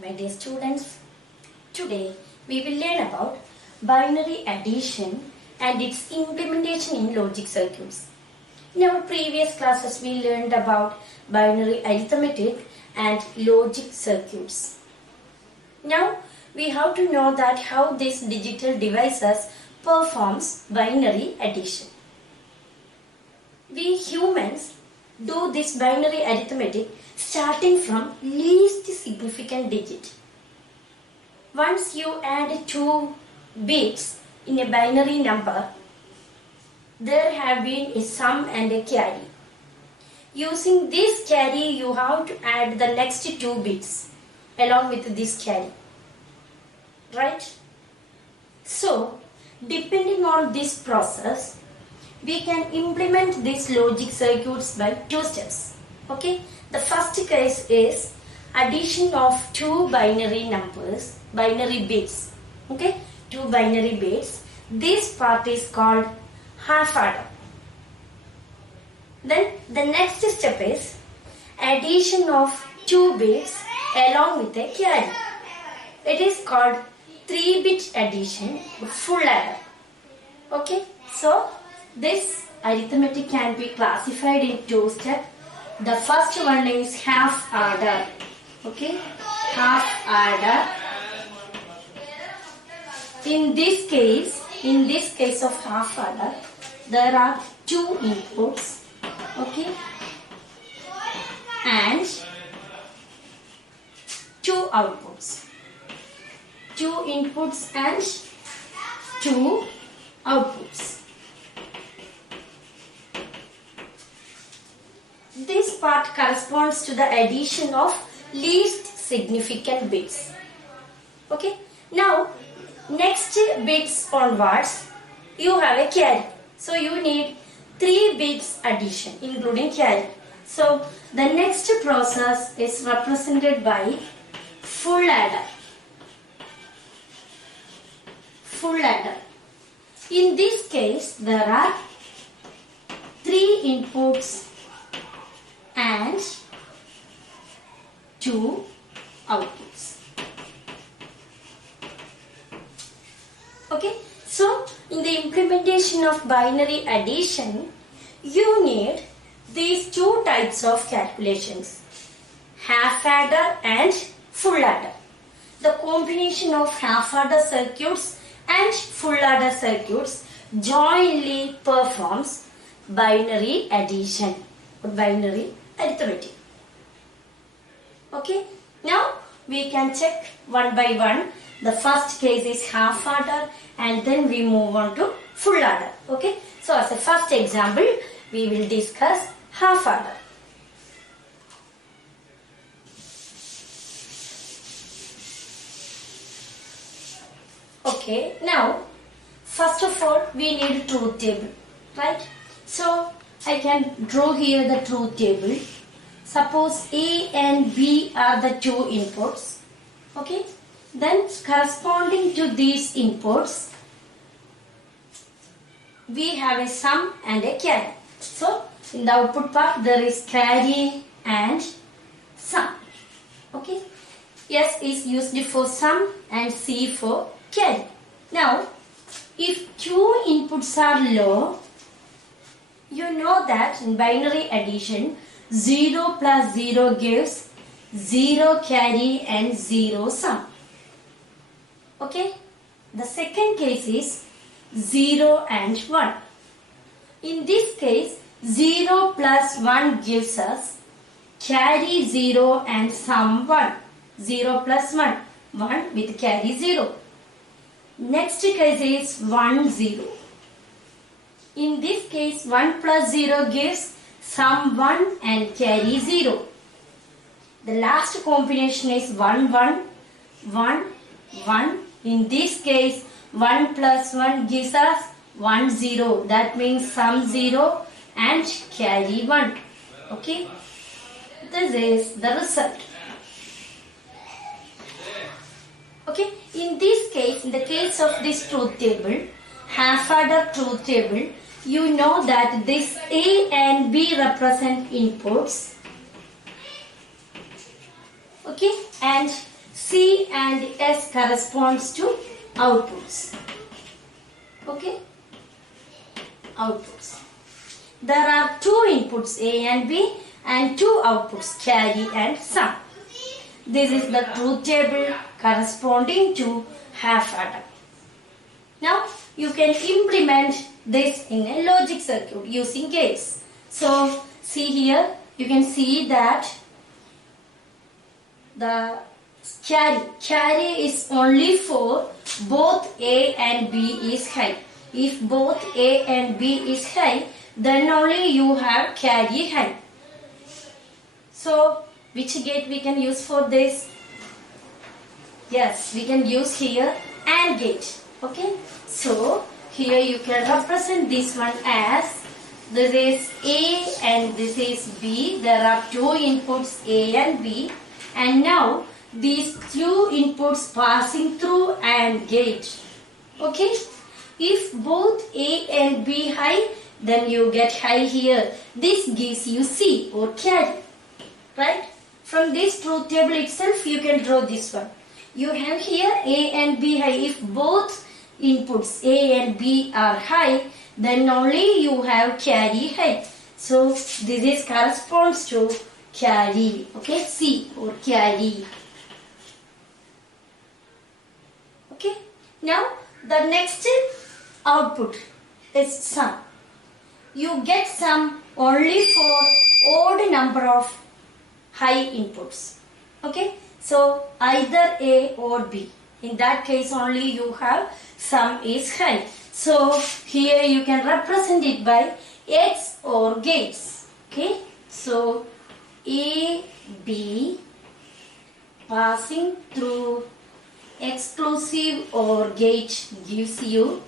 my dear students. Today we will learn about binary addition and its implementation in logic circuits. In our previous classes we learned about binary arithmetic and logic circuits. Now we have to know that how this digital devices performs binary addition. We humans do this binary arithmetic starting from least significant digit. Once you add two bits in a binary number, there have been a sum and a carry. Using this carry, you have to add the next two bits along with this carry. Right? So, depending on this process, we can implement these logic circuits by two steps. Okay? The first case is addition of two binary numbers, binary bits. Okay? Two binary bits. This part is called half adder. Then the next step is addition of two bits along with a carry. It is called 3-bit addition, full adder. Okay? So, this arithmetic can be classified in two steps. The first one is half adder. Okay? Half adder. In this case of half adder, there are two inputs. Okay? And two outputs. Two inputs and two outputs. This part corresponds to the addition of least significant bits. Okay. Now, next bits onwards, you have a carry. So, you need 3 bits addition including carry. So, the next process is represented by full adder. Full adder. In this case, there are 3 inputs and 2 outputs. Okay, so in the implementation of binary addition, you need these two types of calculations, half adder and full adder. The combination of half adder circuits and full adder circuits jointly performs binary addition or binary arithmetic. Okay, now we can check one by one. The first case is half adder and then we move on to full adder. Okay, so as a first example, we will discuss half adder. Okay, now first of all we need truth table, right? So I can draw here the truth table. Suppose A and B are the two inputs. Okay, then corresponding to these inputs, we have a sum and a carry. So in the output part there is carry and sum. Okay, S is used for sum and C for carry. Now, if two inputs are low, you know that in binary addition, 0 plus 0 gives 0 carry and 0 sum. Okay? The second case is 0 and 1. In this case, 0 plus 1 gives us carry 0 and sum 1. 0 plus 1. 1 with carry 0. Next case is 1, 0. In this case, 1 plus 0 gives sum 1 and carry 0. The last combination is 1, 1, 1, 1. In this case, 1 plus 1 gives us 1, 0. That means sum 0 and carry 1. Okay. This is the result. Okay. In this case, in the case of this truth table, half adder truth table, you know that this A and B represent inputs. Okay, and C and S corresponds to outputs. Okay? Outputs. There are two inputs A and B and two outputs carry and sum. This is the truth table corresponding to half adder. Now you can implement this in a logic circuit using gates. So see here, you can see that the carry is only for both A and B is high. If both A and B is high, then only you have carry high. So which gate we can use for this? Yes, we can use here AND gate. Okay, so here you can represent this one as this is A and this is B. There are two inputs A and B, and now these two inputs passing through AND gate. Okay, if both A and B high, then you get high here. This gives you C or carry, right? From this truth table itself you can draw this one. You have here A and B high. If both inputs A and B are high, then only you have carry high. So this is corresponds to carry. Okay, C or carry. Okay, now the next output is sum. You get sum only for odd number of high inputs. Okay, so either A or B. In that case only you have sum is high. So here you can represent it by XOR gates. Okay, so A, B passing through exclusive OR gate gives you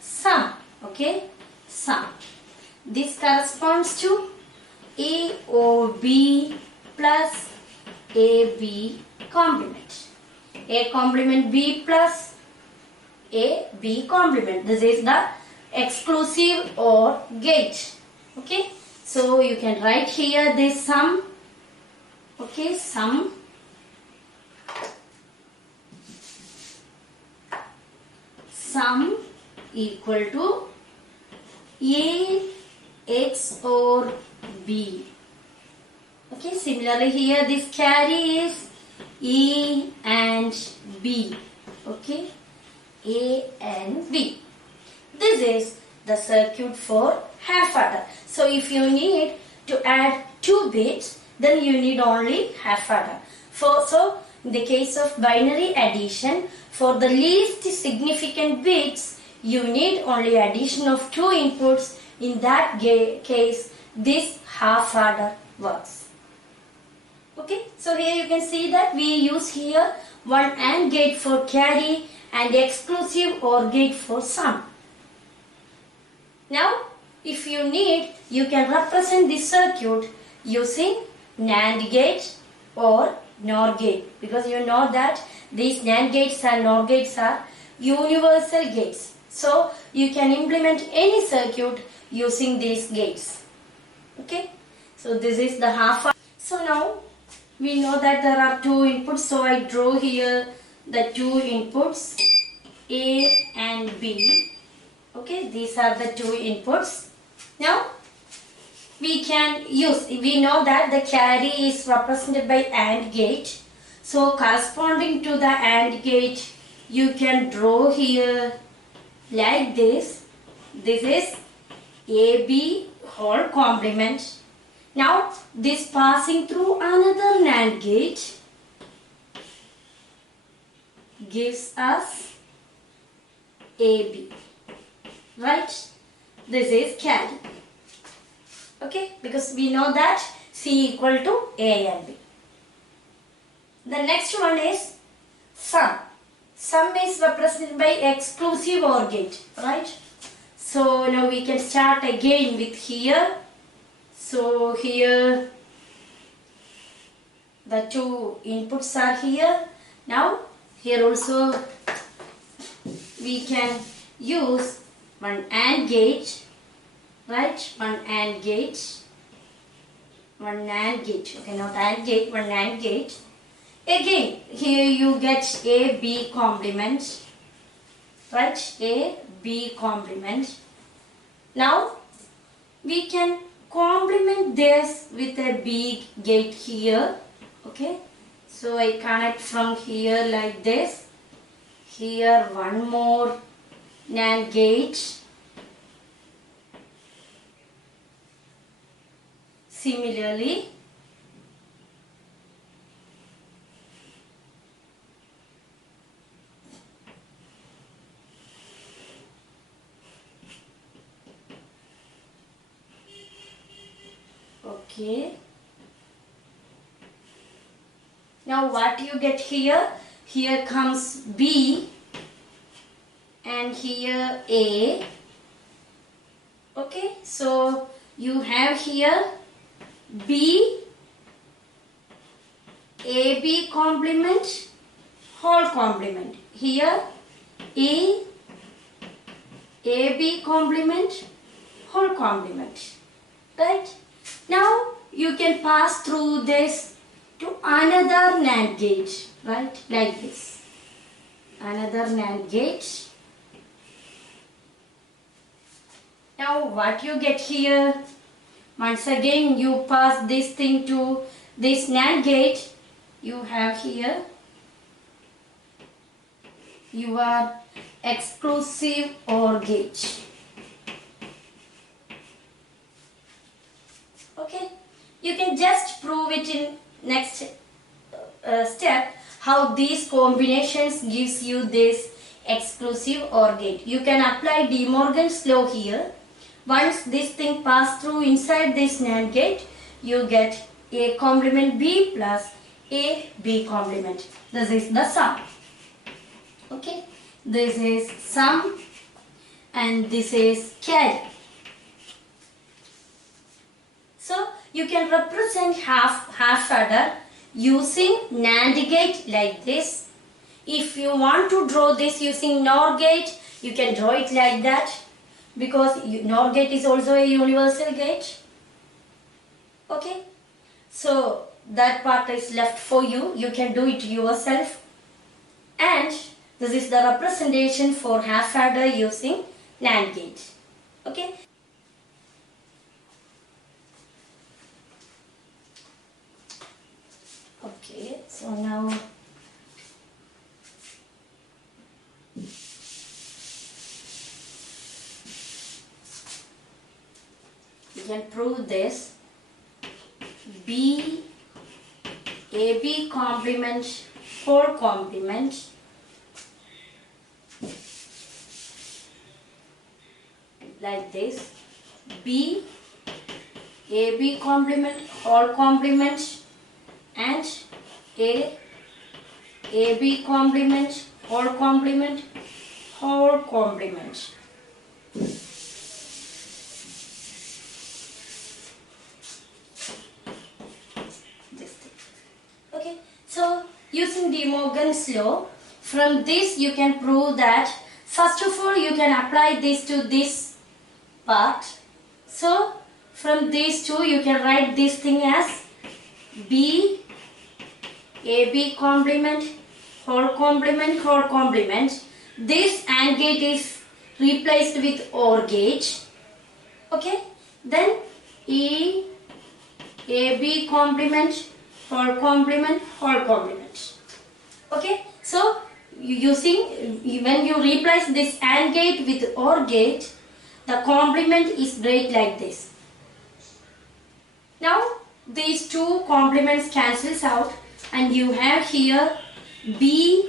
sum. Okay, sum. This corresponds to A or B plus AB complement. A complement B plus A B complement. This is the exclusive OR gate. Okay, so you can write here this sum. Okay, sum equal to A XOR B. Okay, similarly here this carry is A and B. Okay, A and B. This is the circuit for half adder. So if you need to add 2 bits, then you need only half adder. So in the case of binary addition, for the least significant bits, you need only addition of 2 inputs. In that case, this half adder works. Okay, so here you can see that we use here one AND gate for carry and exclusive OR gate for sum. Now, if you need, you can represent this circuit using NAND gate or NOR gate, because you know that these NAND gates and NOR gates are universal gates. So you can implement any circuit using these gates. Okay, so this is the half. So now we know that there are 2 inputs, so I draw here the 2 inputs A and B. Okay, these are the 2 inputs. Now we know that the carry is represented by AND gate. So corresponding to the AND gate, you can draw here like this. This is AB whole complement. Now this passing through another NAND gate gives us AB, right? This is carry. Okay, because we know that C equal to A and B. The next one is sum. Sum is represented by exclusive OR gate, right? So now we can start again with here. So here the 2 inputs are here. Now here also we can use one AND gate, right? One AND gate, one NAND gate. Okay, not AND gate, one NAND gate. Again, here you get A, B complement. Right? A, B complement. Now, we can complement this with a big gate here. Okay? So, I connect from here like this. Here, one more NAND gate. Similarly, okay. Now what you get here? Here comes B and here A. Okay, so you have here B, AB complement, whole complement. Here A, AB complement, whole complement. Right? Now you can pass through this to another NAND gate, right? Like this. Another NAND gate. Now what you get here? Once again you pass this thing to this NAND gate. You have here your exclusive OR gate. Okay, you can just prove it in next step how these combinations gives you this exclusive OR gate. You can apply De Morgan's law here. Once this thing pass through inside this NAND gate, you get A complement B plus A B complement. This is the sum. Okay, this is sum and this is carry. So you can represent half adder using NAND gate like this. If you want to draw this using NOR gate, you can draw it like that, because NOR gate is also a universal gate. Okay, so that part is left for you. You can do it yourself. And this is the representation for half adder using NAND gate. Okay. Okay, so now we can prove this. B, AB complement, whole complement, like this. B, AB complement, whole complement, and A, AB complement, whole complement, whole complement. This thing. Okay, so using De Morgan's law, from this you can prove that first of all you can apply this to this part. So from these two you can write this thing as B, AB complement, whole complement, whole complement. This AND gate is replaced with OR gate. Okay, then E, AB complement, whole complement, whole complement. Okay, so when you replace this AND gate with OR gate, the complement is break like this. Now these two complements cancels out and you have here B,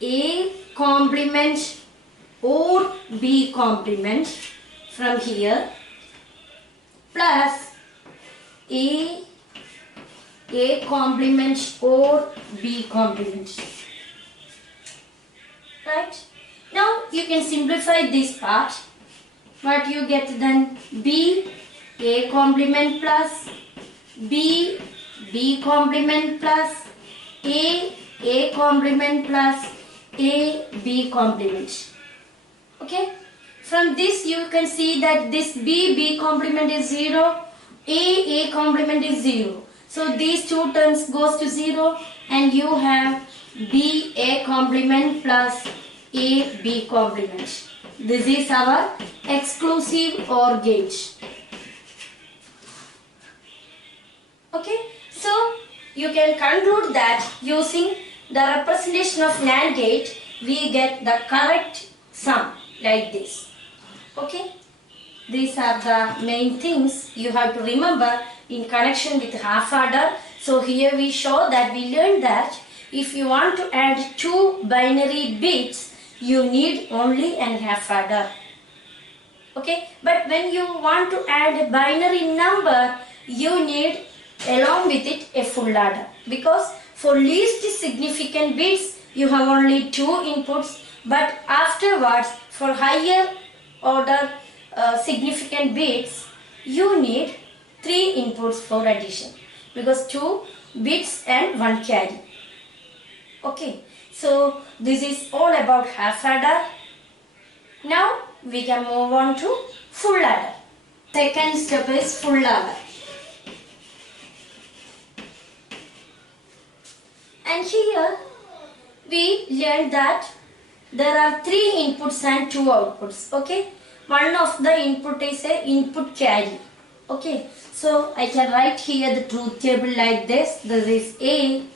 A complement or B complement from here plus A complement or B complement. Right? Now you can simplify this part. What you get then? B, A complement plus B, B complement plus A complement plus A, B complement. Okay? From this you can see that this B complement is 0, A complement is 0. So these two terms goes to 0 and you have BA complement plus AB complement. This is our exclusive OR gate. Okay, so you can conclude that using the representation of NAND gate, we get the correct sum like this. Okay, these are the main things you have to remember in connection with half adder. So here we show that we learned that if you want to add two binary bits, you need only an half adder. Okay, but when you want to add a binary number, you need along with it a full adder, because for least significant bits you have only two inputs, but afterwards for higher order significant bits you need three inputs for addition, because two bits and one carry. Okay, so this is all about half adder. Now we can move on to full adder. Second step is full adder. And here we learned that there are three inputs and two outputs. Okay, one of the input is a input carry. Okay, so I can write here the truth table like this. This is A,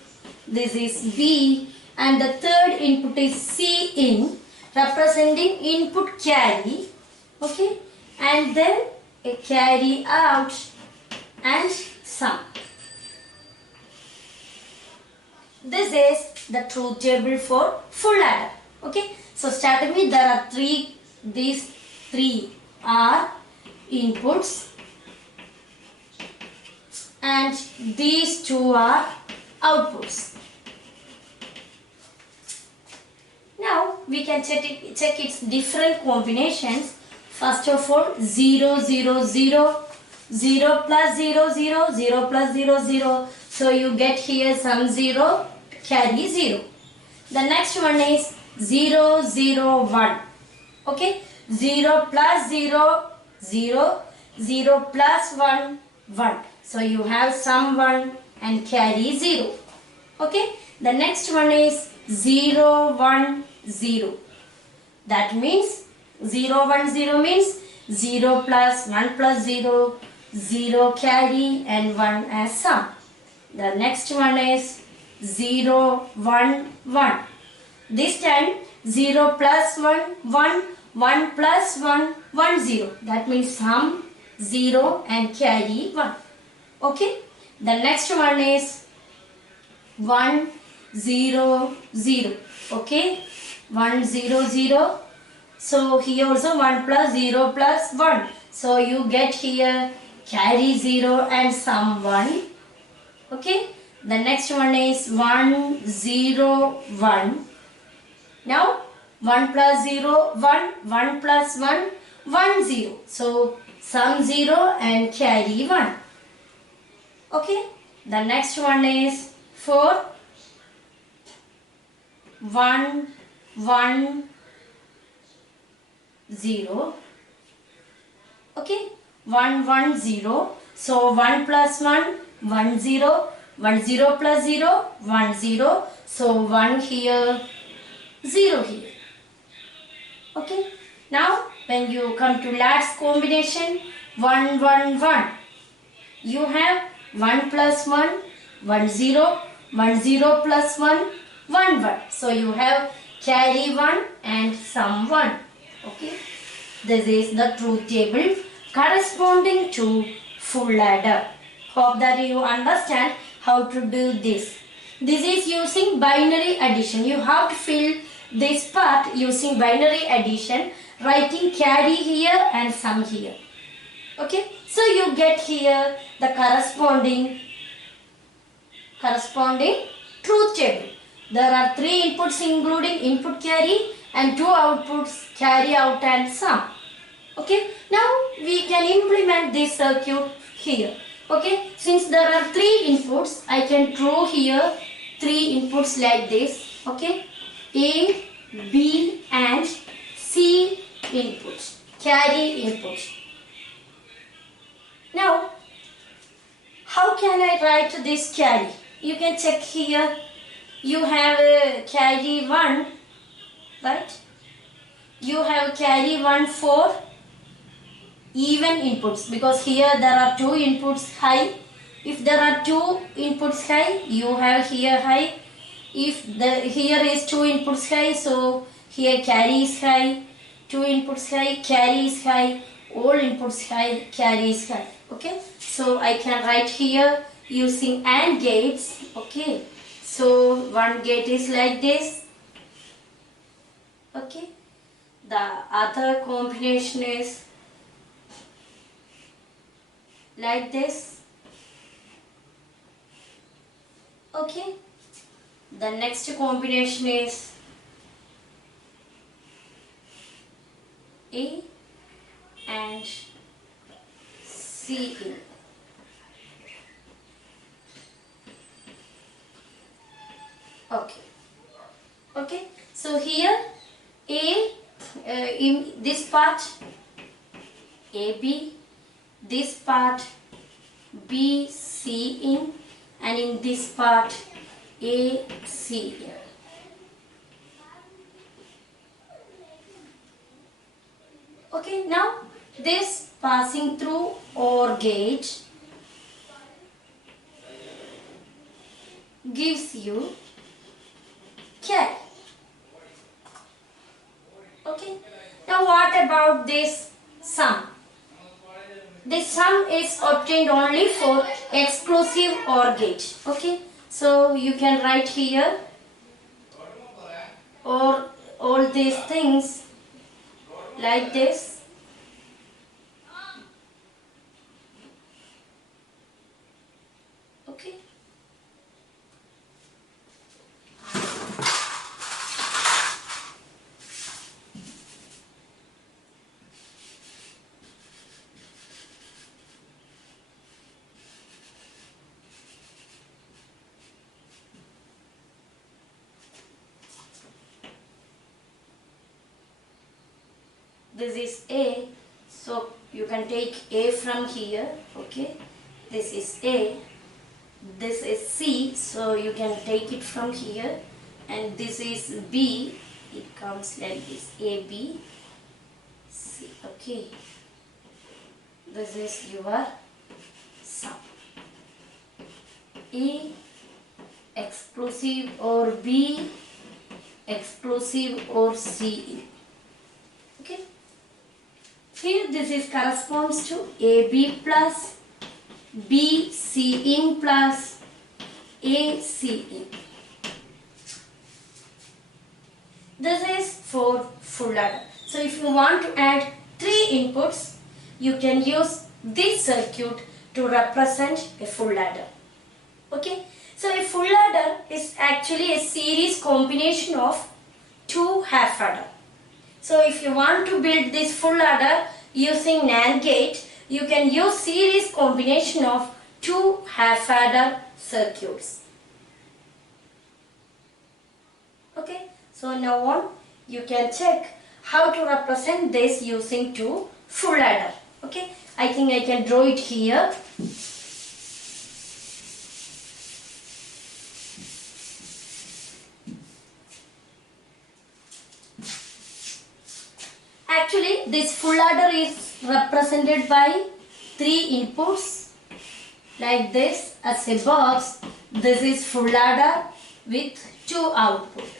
this is B, and the third input is C in, representing input carry. Okay, and then a carry out and sum. This is the truth table for full adder. Okay, so starting with, there are these three are inputs and these two are outputs. Now we can check its different combinations. First of all, 0, 0, 0, 0 plus 0, 0, 0 plus 0, 0. So you get here some 0, carry 0. The next one is 0, 0, 1. Okay, 0 plus 0, 0, 0 plus 1, 1. So you have sum 1 and carry 0. Okay, the next one is 0, 1, 0. That means 0, 1, 0 means 0 plus 1 plus 0, 0 carry and 1 as sum. The next one is 0, 1, 1. This time 0 plus 1, 1, 1 plus 1, 1, 0. That means sum 0 and carry 1. Okay. The next one is 1, 0, 0. Okay. 1, 0, 0. So here also 1 plus 0 plus 1. So you get here carry 0 and sum 1. Okay. The next one is 1, 0, 1. Now 1 plus 0, 1, 1 plus 1, 1, 0. So sum 0 and carry 1. Okay. The next one is 4, 1, 1, 0. Okay. 1, 1, 0. So 1 plus 1, 1, 0. 1, 0 plus 0, 1, 0. So 1 here, 0 here. Okay. Now when you come to last combination, 1, 1, 1. You have 1 plus 1, 1, 0. 1, 0 plus 1, 1, 1. So you have carry 1 and sum 1. Okay. This is the truth table corresponding to full adder. Hope that you understand how to do this. This is using binary addition. You have to fill this part using binary addition, writing carry here and sum here. Okay. So you get here the corresponding truth table. There are three inputs including input carry and two outputs carry out and sum. Okay. Now we can implement this circuit here. Okay. Since there are three inputs, I can draw here three inputs like this. Okay. A, B and C inputs. Carry inputs. Now how can I write this carry? You can check here. You have a carry 1, right? You have carry 1 for even inputs, because here there are 2 inputs high. If there are 2 inputs high, you have here high. If here is 2 inputs high, so here carry is high. 2 inputs high, carry is high. All inputs high, carry is high. Okay, so I can write here using AND gates. Okay, so one gate is like this. Okay, the other combination is like this. Okay, the next combination is A and C in. Okay. Okay, so here A in this part AB, this part B C in, and in this part A C in. Okay, now this passing through OR gate gives you carry. Okay, now what about this sum? This sum is obtained only for exclusive OR gate. Okay, so you can write here or all these things like this. Okay. This is A, so you can take A from here. Okay, this is A, this is C, so you can take it from here, and this is B, it comes like this, A, B, C. Okay, this is your sum. A exclusive or B exclusive or C. Okay, here this is corresponds to AB plus BC in plus AC in. This is for full adder. So if you want to add 3 inputs, you can use this circuit to represent a full adder. Okay, so a full adder is actually a series combination of 2 half adder. So if you want to build this full adder using NAND gate, you can use series combination of 2 half adder circuits. Okay, so now on you can check how to represent this using 2 full adder. Okay, I think I can draw it here. Actually, this full adder is represented by 3 inputs like this as a box. This is full adder with 2 outputs.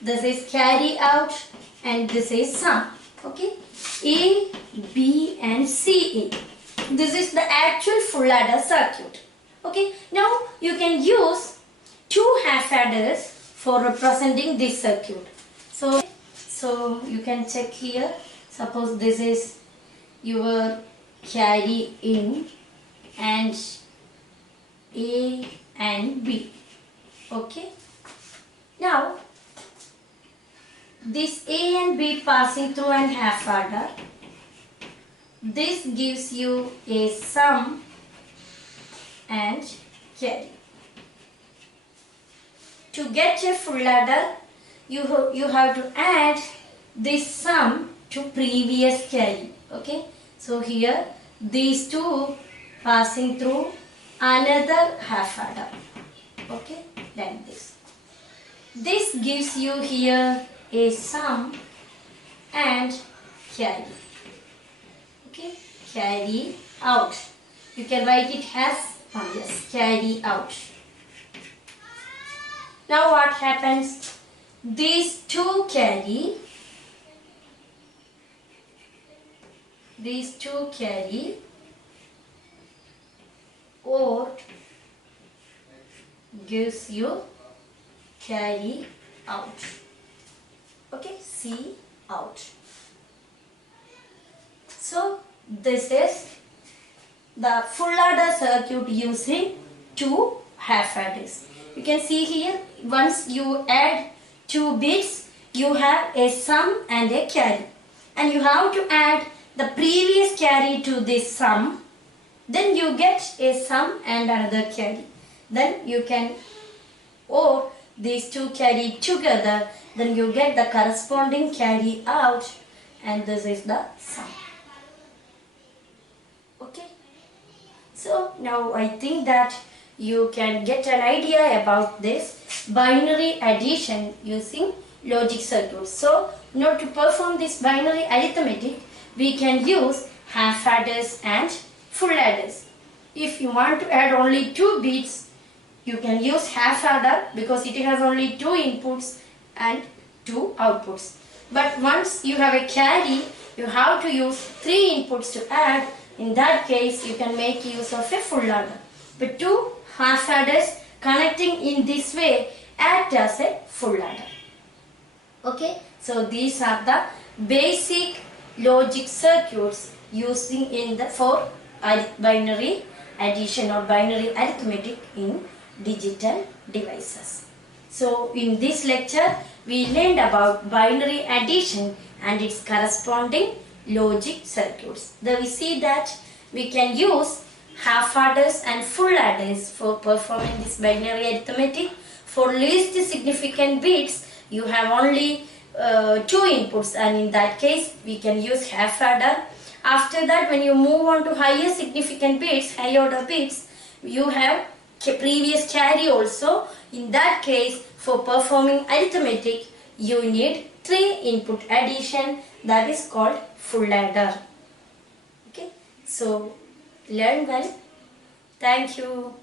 This is carry out and this is sum. Okay, A, B and C in. This is the actual full adder circuit. Okay, now you can use 2 half adders for representing this circuit. So you can check here. Suppose this is your carry in and A and B. Okay. Now this A and B passing through an half adder. This gives you a sum and carry. To get a full adder, you have to add this sum to previous carry. Okay, so here these 2 passing through another half adder. Okay, like this. This gives you here a sum and carry. Okay, carry out. You can write it as yes, carry out. Now what happens? These two carry or gives you carry out. Okay, see out. So this is the full adder circuit using two half adders. You can see here, once you add two bits, you have a sum and a carry. And you have to add the previous carry to this sum. Then you get a sum and another carry. Then you can or these two carry together. Then you get the corresponding carry out. And this is the sum. Okay. So now I think that you can get an idea about this binary addition using logic circuits. So now to perform this binary arithmetic, we can use half adders and full adders. If you want to add only two bits, you can use half adder because it has only two inputs and two outputs. But once you have a carry, you have to use three inputs to add. In that case, you can make use of a full adder. But two half adders connecting in this way act as a full adder. Okay, so these are the basic logic circuits using for binary addition or binary arithmetic in digital devices. So in this lecture, we learned about binary addition and its corresponding logic circuits. Then we see that we can use half adders and full adders for performing this binary arithmetic. For least significant bits, you have only two inputs, and in that case we can use half adder. After that, when you move on to higher significant bits, high order bits, you have previous carry also. In that case, for performing arithmetic, you need three input addition, that is called full adder. Okay, so learn well. Thank you.